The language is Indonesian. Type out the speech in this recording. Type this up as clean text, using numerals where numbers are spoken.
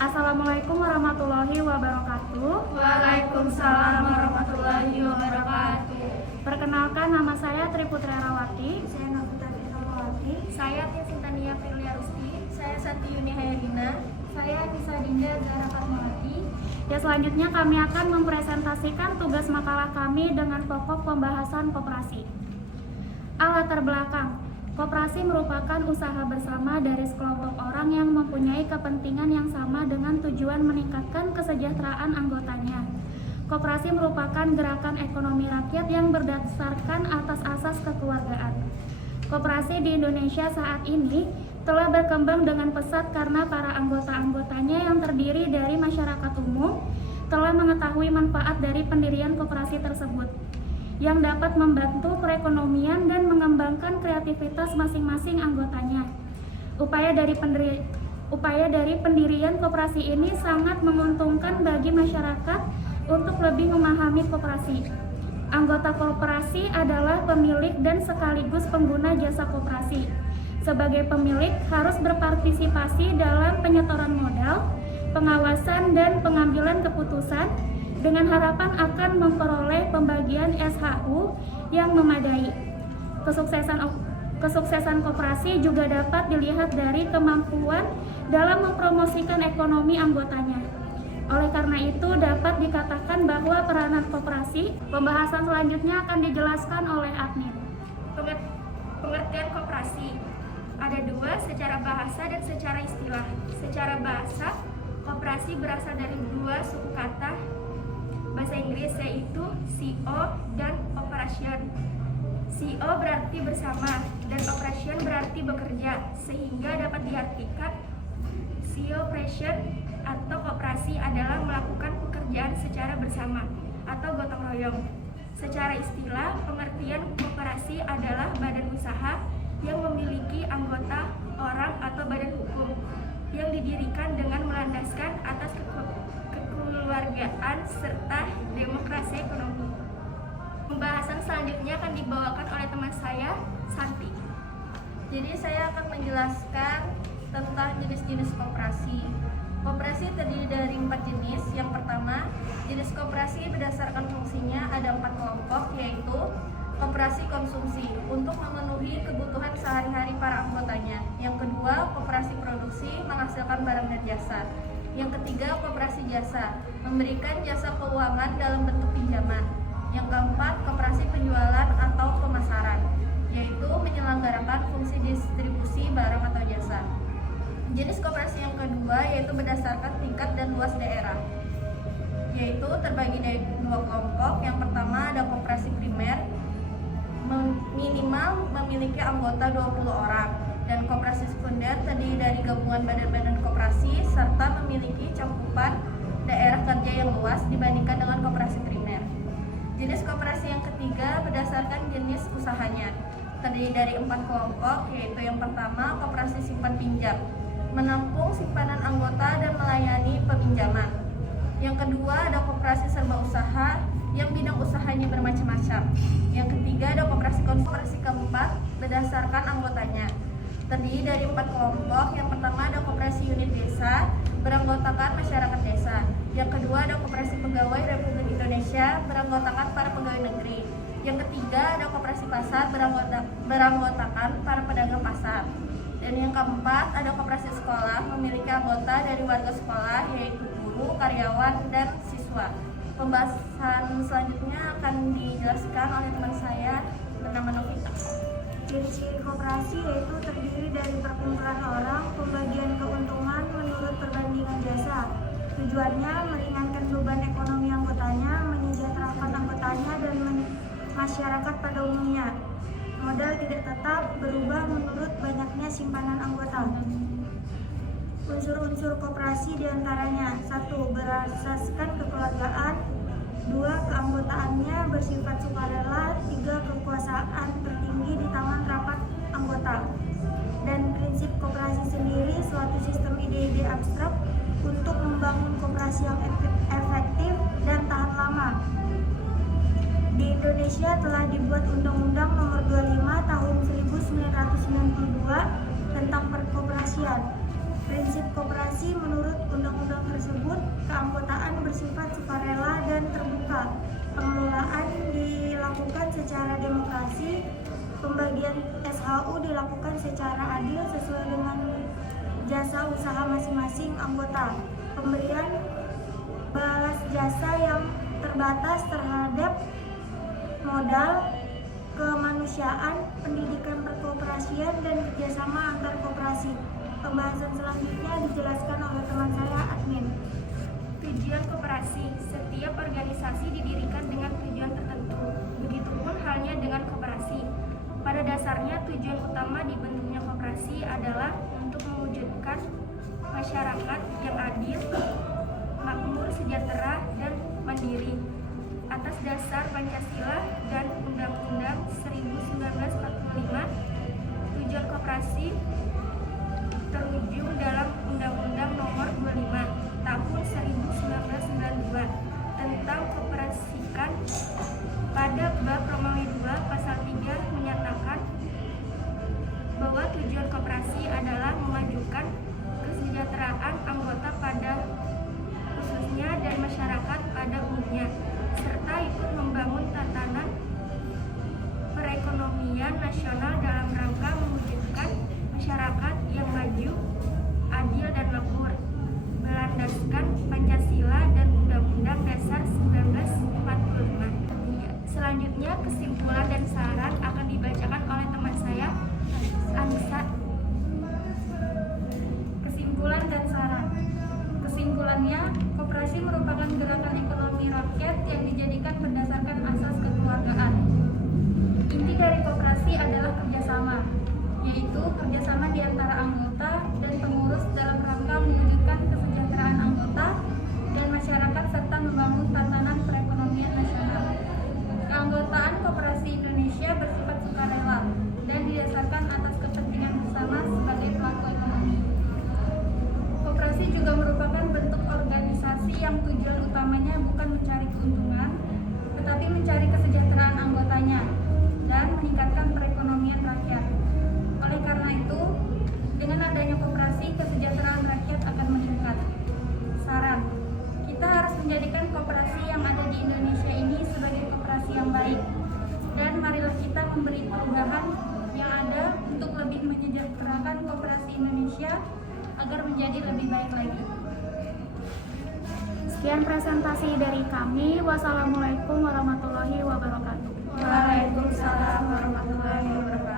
Assalamualaikum warahmatullahi wabarakatuh. Waalaikumsalam warahmatullahi wabarakatuh. Perkenalkan, nama saya Tri Putri Arawati. Saya Novita Fitrowati. Saya Tiasintania Firlia Rusti. Saya Santi Yuni Hairina. Saya Nisa Dinda Zahra Fatmawati. Ya, selanjutnya kami akan mempresentasikan tugas makalah kami dengan pokok pembahasan koperasi. Latar belakang. Koperasi merupakan usaha bersama dari sekelompok orang yang mempunyai kepentingan yang sama dengan tujuan meningkatkan kesejahteraan anggotanya. Koperasi merupakan gerakan ekonomi rakyat yang berdasarkan atas asas kekeluargaan. Koperasi di Indonesia saat ini telah berkembang dengan pesat karena para anggota-anggotanya yang terdiri dari masyarakat umum telah mengetahui manfaat dari pendirian koperasi tersebut, yang dapat membantu perekonomian dan mengembangkan kreativitas masing-masing anggotanya. Upaya dari pendirian koperasi ini sangat menguntungkan bagi masyarakat untuk lebih memahami koperasi. Anggota koperasi adalah pemilik dan sekaligus pengguna jasa koperasi. Sebagai pemilik harus berpartisipasi dalam penyetoran modal, pengawasan dan pengambilan keputusan, dengan harapan akan memperoleh pembagian SHU yang memadai. Kesuksesan koperasi juga dapat dilihat dari kemampuan dalam mempromosikan ekonomi anggotanya. Oleh karena itu, dapat dikatakan bahwa peranan koperasi. Pembahasan selanjutnya akan dijelaskan oleh admin. Pengertian koperasi ada dua, secara bahasa dan secara istilah. Secara bahasa, koperasi berasal dari dua suku kata bahasa Inggris, yaitu CO dan operation. CO berarti bersama dan operation berarti bekerja, sehingga dapat diartikan cooperation atau koperasi adalah melakukan pekerjaan secara bersama atau gotong royong. Secara istilah, pengertian koperasi adalah badan usaha yang memiliki anggota orang atau badan hukum yang didirikan dengan melandaskan atas kekeluargaan serta demokrasi ekonomi. Pembahasan selanjutnya akan dibawakan oleh teman saya, Santi. Jadi saya akan menjelaskan tentang jenis-jenis koperasi. Koperasi terdiri dari 4 jenis. Yang pertama, jenis koperasi berdasarkan fungsinya ada 4 kelompok, yaitu koperasi konsumsi untuk memenuhi kebutuhan sehari-hari para anggotanya. Yang kedua, koperasi produksi menghasilkan barang dan jasa. Yang ketiga, koperasi jasa memberikan jasa keuangan dalam bentuk pinjaman. Yang keempat, koperasi penjualan atau pemasaran, yaitu menyelenggarakan fungsi distribusi barang atau jasa. Jenis koperasi yang kedua yaitu berdasarkan tingkat dan luas daerah, yaitu terbagi dari 2 kelompok. Yang pertama ada koperasi primer, minimal memiliki anggota 20 orang, dan koperasi sekunder terdiri dari gabungan badan-badan koperasi serta memiliki cakupan daerah kerja yang luas dibandingkan dengan koperasi primer. Jenis koperasi yang ketiga berdasarkan jenis usahanya, terdiri dari 4 kelompok, yaitu yang pertama koperasi simpan pinjam, menampung simpanan anggota dan melayani peminjaman. Yang kedua ada koperasi serba usaha yang bidang usahanya bermacam-macam. Yang ketiga ada koperasi konsumsi. Keempat berdasarkan anggotanya, terdiri dari 4 kelompok. Yang pertama ada koperasi unit desa, beranggotakan masyarakat desa. Yang kedua ada koperasi pegawai Republik Indonesia, beranggotakan para pegawai negeri. Yang ketiga ada koperasi pasar, beranggotakan para pedagang pasar. Dan yang keempat ada koperasi sekolah, memiliki anggota dari warga sekolah, yaitu guru, karyawan, dan siswa. Pembahasan selanjutnya akan dijelaskan oleh teman saya bernama Novita. Ciri-ciri koperasi yaitu terdiri dari perkumpulan orang, pembagian keuntungan menurut perbandingan jasa. Tujuannya meringankan beban ekonomi anggotanya, menyejahterakan anggotanya, dan masyarakat pada umumnya. Modal tidak tetap, berubah menurut banyaknya simpanan anggota. Unsur-unsur koperasi diantaranya: 1. Berasaskan kekeluargaan. 2. Keanggotaannya bersifat sukarela. 3. Kekuasaan tertinggi di tangan rapat anggota. Dan prinsip koperasi sendiri suatu sistem ide-ide abstrak untuk membangun koperasi yang efektif dan tahan lama. Di Indonesia telah dibuat Undang-Undang Nomor 25 Tahun 1992 tentang perkoperasian. Prinsip koperasi menurut Undang-Undang pemberian SHU dilakukan secara adil sesuai dengan jasa usaha masing-masing anggota. Pemberian balas jasa yang terbatas terhadap modal, kemanusiaan, pendidikan perkoperasian, dan kerjasama antar koperasi. Pembahasan selanjutnya dijelaskan oleh teman saya, admin. Tujuan koperasi. Setiap organisasi didirikan dengan tujuan tertentu. Begitupun halnya dengan koperasi. Pada dasarnya, tujuan utama dibentuknya koperasi adalah untuk mewujudkan masyarakat yang adil, makmur, sejahtera, dan mandiri. Atas dasar Pancasila dan Undang-Undang 1945, tujuan koperasi terwujud dalam Undang-Undang Nomor 25 Tahun 1992 tentang koperasikan. Pada bab Romawi 2 pasal 3 menyatakan bahwa tujuan koperasi adalah memajukan kesejahteraan anggota pada khususnya dan masyarakat pada umumnya, serta ikut membangun tatanan perekonomian nasional dalam rangka mewujudkan masyarakat yang maju, adil, dan makmur, berlandaskan Pancasila dan Undang-Undang Dasar 1945. Selanjutnya, kesimpulan dan saran akan dibacakan oleh teman saya, Anissa. Kesimpulan dan saran. Kesimpulannya, koperasi merupakan gerakan ekonomi rakyat yang dijadikan berdasarkan asas kekeluargaan. Inti dari koperasi adalah kerjasama, yaitu kerjasama di antara anggota dan pengurus dalam rangka mewujudkan kesejahteraan anggota dan masyarakat serta membangun tatanan perekonomian nasional. Keanggotaan Koperasi Indonesia bersifat sukarela dan didasarkan atas kepentingan bersama sebagai pelaku ekonomi. Koperasi juga merupakan bentuk organisasi yang tujuan utamanya bukan mencari keuntungan, tetapi mencari kesejahteraan anggotanya dan meningkatkan perekonomian rakyat. Oleh karena itu, dengan adanya koperasi, kesejahteraan rakyat akan meningkat. Saran, kita harus menjadikan koperasi yang ada di Indonesia ini sebagai koperasi yang baik. Dan marilah kita memberi perubahan yang ada untuk lebih menyejahterakan koperasi Indonesia agar menjadi lebih baik lagi. Sekian presentasi dari kami. Wassalamualaikum warahmatullahi wabarakatuh. Waalaikumsalam warahmatullahi wabarakatuh.